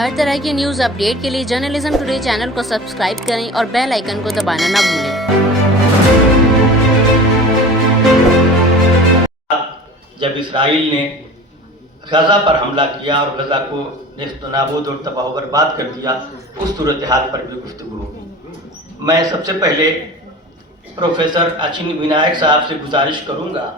ہر طرح کی news update کے لیے جرنلزم ٹوڈے چینل کو سبسکرائب کریں اور بیل آئیکن کو دبانا نہ بھولیں۔ جب اسرائیل نے غزہ پر حملہ کیا اور غزہ کو نیست و نابود اور تباہ و برباد کر دیا، اس صورتحال پر بھی گفتگو ہوگی۔ میں سب سے پہلے پروفیسر اچنی ونائک صاحب سے گزارش کروں گا،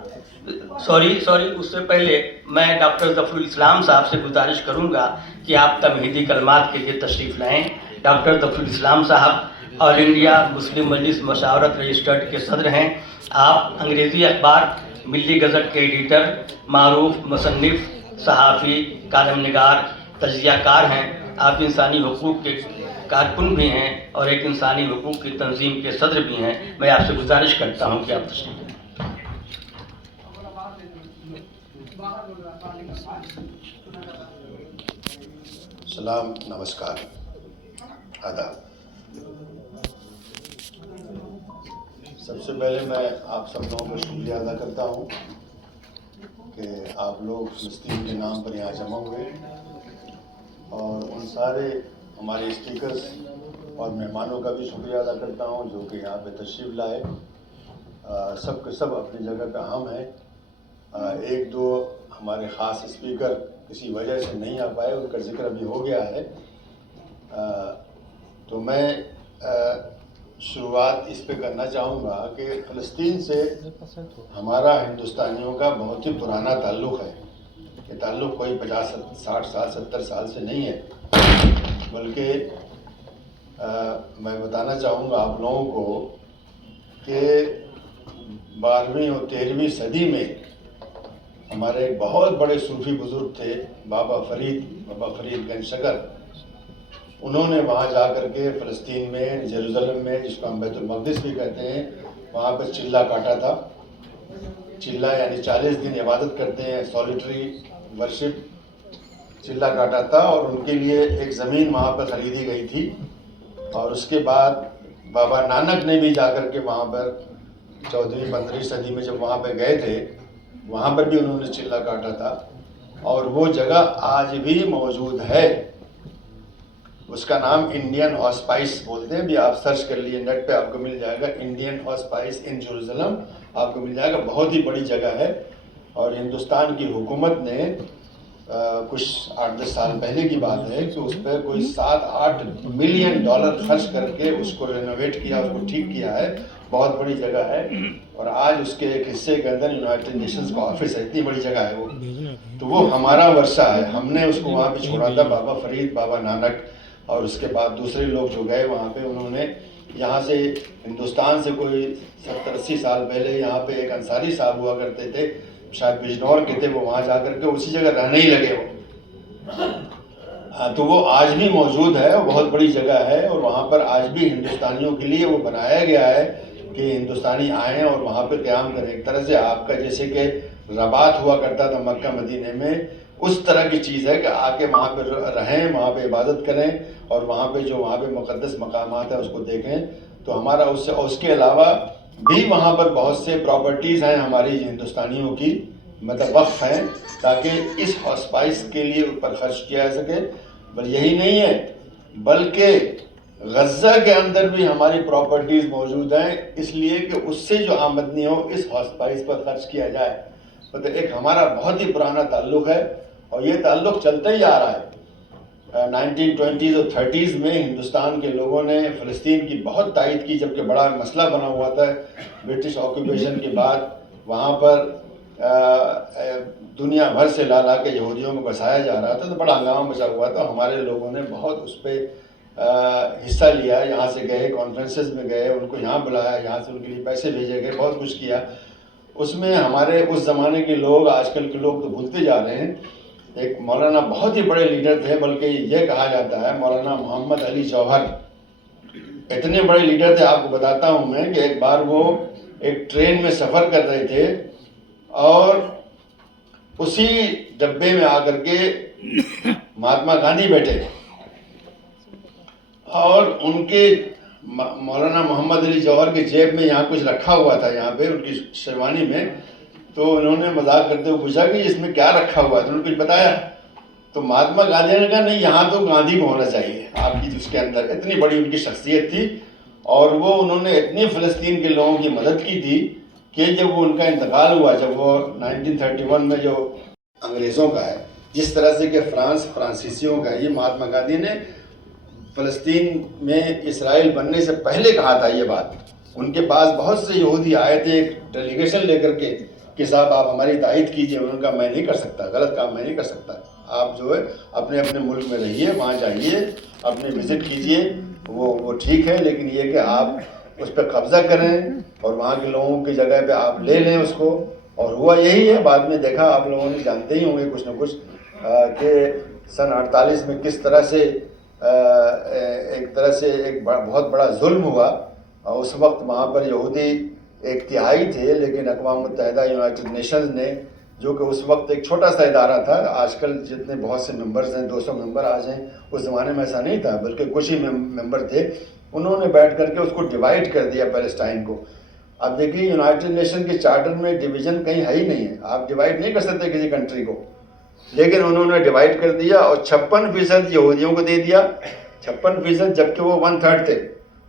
اس سے پہلے میں ڈاکٹر ظفر الاسلام صاحب سے گزارش کروں گا کہ آپ تمہیدی کلمات کے لیے تشریف لائیں۔ ڈاکٹر ظفر الاسلام صاحب آل انڈیا مسلم مجلس مشاورت رجسٹرڈ کے صدر ہیں۔ آپ انگریزی اخبار ملی گزٹ کے ایڈیٹر، معروف مصنف، صحافی، کالم نگار، تجزیہ کار ہیں۔ آپ انسانی حقوق کے کارکن بھی ہیں اور ایک انسانی حقوق کی تنظیم کے صدر بھی ہیں۔ میں آپ سے گزارش کرتا ہوں کہ آپ تشریف لیں۔ سلام، نمسکار، آداب۔ سب سے پہلے میں آپ سب لوگوں کا شکریہ ادا کرتا ہوں کہ آپ لوگ فلسطین کے نام پر یہاں جمع ہوئے، اور ان سارے ہمارے اسپیکرز اور مہمانوں کا بھی شکریہ ادا کرتا ہوں جو کہ یہاں پہ تشریف لائے۔ سب کے سب اپنی جگہ پہ اہم ہیں۔ ایک دو ہمارے خاص اسپیکر کسی وجہ سے نہیں آ پائے، ان کا ذکر ابھی ہو گیا ہے۔ تو میں شروعات اس پہ کرنا چاہوں گا کہ فلسطین سے ہمارا ہندوستانیوں کا بہت ہی پرانا تعلق ہے۔ یہ تعلق کوئی 50 60 سال 70 سال سے نہیں ہے، بلکہ میں بتانا چاہوں گا آپ لوگوں کو کہ 12ویں اور 13ویں صدی میں ہمارے ایک بہت بڑے صوفی بزرگ تھے، بابا فرید گنج شکر۔ انہوں نے وہاں جا کر کے فلسطین میں، یروشلم میں، جس کو ہم بیت المقدس بھی کہتے ہیں، وہاں پہ چلہ کاٹا تھا۔ چلہ یعنی 40 دن عبادت کرتے ہیں، سولیٹری ورشپ، چلہ کاٹا تھا، اور ان کے لیے ایک زمین وہاں پہ خریدی گئی تھی۔ اور اس کے بعد بابا نانک نے بھی جا کر کے وہاں پر 14ویں 15ویں صدی میں جب وہاں پہ گئے تھے، وہاں پر بھی انہوں نے چلہ کاٹا تھا، اور وہ جگہ آج بھی موجود ہے۔ اس کا نام انڈین ہاسپائس بولتے ہیں، بھی آپ سرچ کر لیے نیٹ پہ، آپ کو مل جائے گا، انڈین ہاسپائس ان جیروسلم، آپ کو مل جائے گا۔ بہت ہی بڑی جگہ ہے، اور ہندوستان کی حکومت نے کچھ 8-10 سال پہلے کی بات ہے کہ اس پہ کوئی $7-8 ملین خرچ کر کے اس کو رینوویٹ کیا، اس کو ٹھیک کیا ہے۔ بہت بڑی جگہ ہے، اور آج اس کے ایک حصے کے اندر یونائٹڈ نیشنز کا آفس ہے، اتنی بڑی جگہ ہے وہ۔ تو وہ ہمارا ورثہ ہے، ہم نے اس کو وہاں پہ چھوڑا تھا، بابا فرید، بابا نانک، اور اس کے بعد دوسرے لوگ جو گئے وہاں پہ، انہوں نے یہاں سے ہندوستان سے کوئی 70-80 سال پہلے یہاں پہ ایک انصاری صاحب ہوا کرتے تھے، شاید بجنور کے تھے، وہ وہاں جا کر کے اسی جگہ رہنے ہی لگے وہ۔ تو وہ آج بھی موجود ہے، وہ بہت بڑی جگہ ہے، اور وہاں پر آج بھی ہندوستانیوں کے لیے وہ بنایا گیا ہے کہ ہندوستانی آئیں اور وہاں پہ قیام کریں۔ ایک طرح سے آپ کا جیسے کہ رباط ہوا کرتا تھا مکہ مدینے میں، اس طرح کی چیز ہے کہ آ کے وہاں پہ رہیں، وہاں پہ عبادت کریں، اور وہاں پہ جو وہاں پہ مقدس مقامات ہیں اس کو دیکھیں۔ تو ہمارا اس کے علاوہ بھی وہاں پر بہت سے پراپرٹیز ہیں ہماری ہندوستانیوں کی، مطلب وقف ہیں، تاکہ اس ہاسپائس کے لیے اوپر خرچ کیا جا سکے۔ بل یہی نہیں ہے، بلکہ غزہ کے اندر بھی ہماری پراپرٹیز موجود ہیں، اس لیے کہ اس سے جو آمدنی ہو اس ہاسپائس پر خرچ کیا جائے۔ مطلب ایک ہمارا بہت ہی پرانا تعلق ہے، اور یہ تعلق چلتا ہی آ رہا ہے۔ 1920s اور 30s میں ہندوستان کے لوگوں نے فلسطین کی بہت تائید کی، جبکہ بڑا مسئلہ بنا ہوا تھا برٹش آکوپیشن کے بعد۔ وہاں پر دنیا بھر سے لا کے یہودیوں کو بسایا جا رہا تھا، تو بڑا ہنگامہ مچا ہوا تھا۔ ہمارے لوگوں نے بہت اس پہ حصہ لیا، یہاں سے گئے، کانفرنسز میں گئے، ان کو یہاں بلایا، یہاں سے ان کے لیے پیسے بھیجے گئے، بہت کچھ کیا۔ اس میں ہمارے اس زمانے کے لوگ، آج کل کے لوگ تو بھولتے جا رہے ہیں، ایک مولانا بہت ہی بڑے لیڈر تھے، بلکہ یہ کہا جاتا ہے مولانا محمد علی جوہر اتنے بڑے لیڈر تھے۔ آپ کو بتاتا ہوں میں کہ ایک بار وہ ایک ٹرین میں سفر کر رہے تھے، اور اسی ڈبے میں آ کر کے مہاتما گاندھی بیٹھے، اور ان کے مولانا محمد علی جوہر کے جیب میں یہاں کچھ رکھا ہوا تھا، یہاں پہ ان کی شیروانی میں۔ تو انہوں نے مذاق کرتے ہوئے پوچھا کہ اس میں کیا رکھا ہوا ہے، تو انہوں نے کچھ بتایا۔ تو مہاتما گاندھی نے کہا نہیں یہاں تو گاندھی کو ہونا چاہیے، آپ کی اس کے اندر اتنی بڑی ان کی شخصیت تھی، اور وہ انہوں نے اتنی فلسطین کے لوگوں کی مدد کی تھی کہ جب وہ ان کا انتقال ہوا، جب وہ 1931 میں جو انگریزوں کا ہے، جس طرح سے کہ فرانسیسیوں کا ہے، یہ مہاتما گاندھی نے فلسطین میں اسرائیل بننے سے پہلے کہا تھا یہ بات۔ ان کے پاس بہت سے یہودی آئے تھے ایک ڈیلیگیشن لے کر کے کہ صاحب آپ ہماری تائید کیجئے، انہوں نے کہا میں نہیں کر سکتا، غلط کام میں نہیں کر سکتا، آپ جو ہے اپنے اپنے ملک میں رہیے، وہاں جائیے، اپنے وزٹ کیجئے، وہ ٹھیک ہے، لیکن یہ کہ آپ اس پہ قبضہ کریں اور وہاں کے لوگوں کی جگہ پہ آپ لے لیں اس کو۔ اور ہوا یہی ہے، بعد میں دیکھا آپ لوگوں نے جانتے ہی ہوں گے کچھ نہ کچھ کہ سن 48 میں کس طرح سے ایک بہت بڑا ظلم ہوا۔ اس وقت وہاں پر یہودی ایک تہائی تھے، لیکن اقوام متحدہ یونائٹڈ نیشنز نے، جو کہ اس وقت ایک چھوٹا سا ادارہ تھا، آج کل جتنے بہت سے ممبرز ہیں 200 ممبر آج ہیں، اس زمانے میں ایسا نہیں تھا، بلکہ کچھ ہی ممبر تھے، انہوں نے بیٹھ کر کے اس کو ڈیوائڈ کر دیا پیلسٹائن کو۔ اب دیکھیے یونائٹڈ نیشن کے چارٹر میں ڈویژن کہیں ہے ہی نہیں ہے، آپ ڈیوائڈ نہیں کر سکتے کسی کنٹری کو، لیکن انہوں نے ڈیوائڈ کر دیا اور 56% یہودیوں کو دے دیا، 56%، جبکہ وہ 1/3 تھے،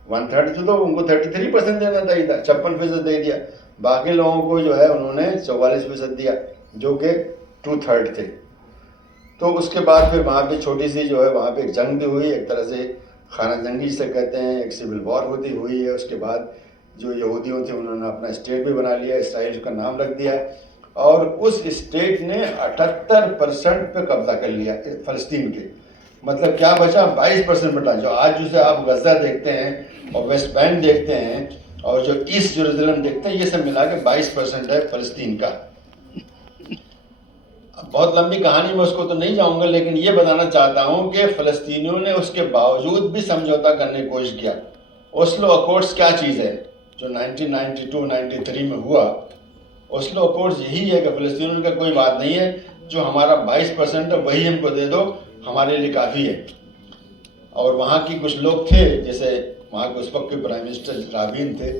1/3 جو تو ان کو 33% دینا چاہیے تھا، 56% دے دیا، باقی لوگوں کو جو ہے انہوں نے 44% دیا، جو کہ 2/3 تھے۔ تو اس کے بعد پھر وہاں پہ چھوٹی سی جو ہے وہاں پہ ایک جنگ بھی ہوئی، ایک طرح سے خانہ جنگی سے کہتے ہیں، ایک سول وار ہوئی ہے۔ اس کے بعد جو یہودیوں تھے انہوں نے اپنا اسٹیٹ بھی بنا لیا، اسرائیل کا نام رکھ دیا، اور اس اسٹیٹ نے 78% پہ قبضہ کر لیا فلسطین کے۔ مطلب کیا بچا؟ 22% بٹا، جو آج جسے آپ غزہ دیکھتے ہیں اور ویسٹ بینک دیکھتے ہیں اور جو ایسٹ جیروزلم دیکھتے ہیں، یہ سب ملا کے 22% ہے فلسطین کا۔ بہت لمبی کہانی میں اس کو تو نہیں جاؤں گا، لیکن یہ بتانا چاہتا ہوں کہ فلسطینیوں نے اس کے باوجود بھی سمجھوتا کرنے کی کوشش کیا۔ اوسلو اکارڈز کیا چیز ہے جو 1992-93 میں ہوا؟ اوسلو اکارڈز یہی ہے کہ فلسطینیوں کا کوئی بات نہیں ہے، جو ہمارا 22% ہے وہی ہم کو دے دو، ہمارے لیے کافی ہے۔ اور وہاں کی کچھ لوگ تھے، جیسے وہاں کے اس وقت کے پرائم منسٹر رابین تھے،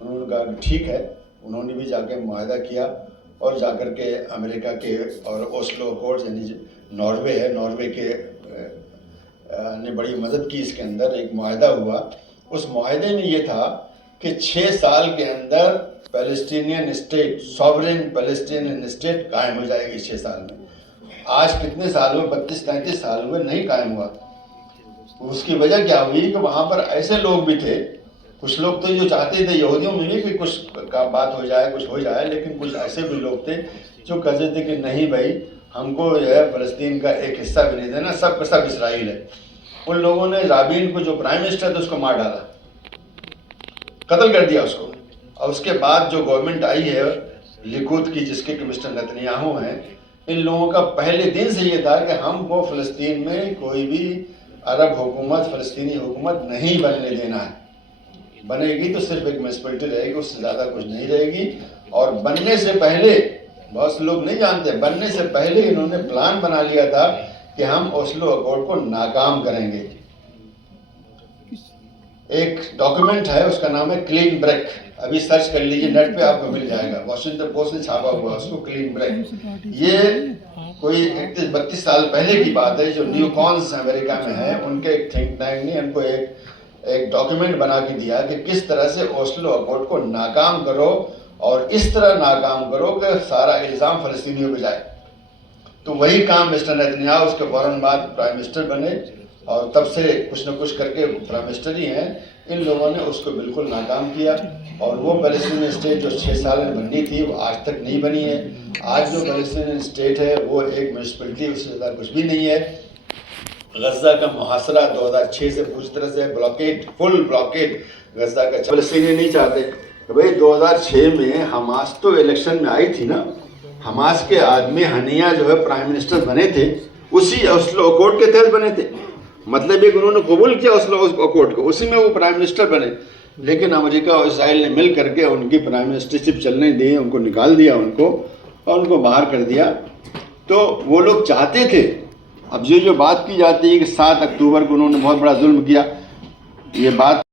انہوں نے کہا کہ ٹھیک ہے، انہوں نے بھی جا کے معاہدہ کیا، اور جا کر کے امریکہ کے اور اوسلو اکارڈز یعنی ناروے ہے، ناروے کے نے بڑی مدد کی، اس کے اندر ایک معاہدہ ہوا۔ اس معاہدے میں یہ تھا کہ 6 سال کے اندر Palestinian state, sovereign Palestinian state قائم ہو جائے گی 6 سال میں۔ آج کتنے سال ہوئے؟ 32-33 سال ہوئے، نہیں قائم ہوا۔ اس کی وجہ کیا ہوئی کہ وہاں پر ایسے لوگ بھی تھے، کچھ لوگ تو جو چاہتے تھے یہودیوں میں بھی کہ کچھ بات ہو جائے، کچھ ہو جائے، لیکن کچھ ایسے بھی لوگ تھے جو کہتے تھے کہ نہیں بھائی، ہم کو جو ہے فلسطین کا ایک حصہ بھی نہیں دینا، سب کا سب اسرائیل ہے۔ ان لوگوں نے رابین کو، جو پرائم منسٹر تھا، اس کو مار ڈالا، قتل کر دیا اس کو۔ اور اس کے بعد جو گورنمنٹ آئی ہے لیکود کی، جس کے مسٹر نتنیاہو ہیں، ان لوگوں کا پہلے دن سے یہ تھا کہ ہم کو فلسطین میں کوئی بھی عرب حکومت، فلسطینی حکومت نہیں بننے دینا ہے، بنے گی تو صرف ایک میونسپلٹی رہے گی، اس سے زیادہ کچھ نہیں رہے گی۔ اور بننے سے پہلے، بہت سے لوگ نہیں جانتے، بننے سے پہلے انہوں نے پلان بنا لیا تھا کہ ہم اوسلو اکارڈ کو ناکام کریں گے۔ ایک ڈاکیومنٹ ہے، اس کا نام ہے کلین بریک، ابھی سرچ کر لیجیے، نیٹ پہ آپ کو مل جائے گا، واشنگٹن پوسٹ نے چھاپا ہوا اس کو، کلین بریک۔ یہ کوئی 31-32 سال پہلے کی بات ہے، جو نیو کونز امریکہ میں ہے، ان کے ایک تھنک ٹینک نے ان کو ایک ڈاکیومنٹ بنا کے دیا کہ کس طرح سے اوسلو اکارڈ کو ناکام کرو، اور اس طرح ناکام کرو کہ سارا الزام فلسطینیوں پہ جائے۔ تو وہی کام مسٹر نتنیاہو اس کے فوراً بعد پرائم منسٹر بنے، اور تب سے کچھ نہ کچھ کر کے پرائم منسٹر ہی ہیں۔ ان لوگوں نے اس کو بالکل ناکام کیا، اور وہ پیلسٹینین اسٹیٹ جو 6 سال میں بننی تھی وہ آج تک نہیں بنی ہے۔ آج جو پیلسٹینین اسٹیٹ ہے وہ ایک میونسپلٹی، اس سے زیادہ کچھ بھی نہیں ہے۔ غزہ کا محاصرہ 2006 سے پوری طرح سے بلاکیٹ، فل بلاکیٹ غزہ کا۔ فلسطینی نہیں چاہتے کہ بھائی 2006 میں حماس تو الیکشن میں آئی تھی نا، حماس کے آدمی ہنیہ جو ہے پرائم منسٹر بنے تھے، اسی اوسلو اکارڈ کے تحت بنے تھے، مطلب ایک انہوں نے قبول کیا اوسلو اکارڈ کو، اسی میں وہ پرائم منسٹر بنے۔ لیکن امریکہ اور اسرائیل نے مل کر کے ان کی پرائم منسٹرشپ چلنے دی، ان کو نکال دیا، ان کو، اور ان کو باہر کر دیا۔ تو وہ لوگ چاہتے تھے، اب جو بات کی جاتی ہے کہ 7 اکتوبر کو انہوں نے بہت بڑا ظلم کیا، یہ بات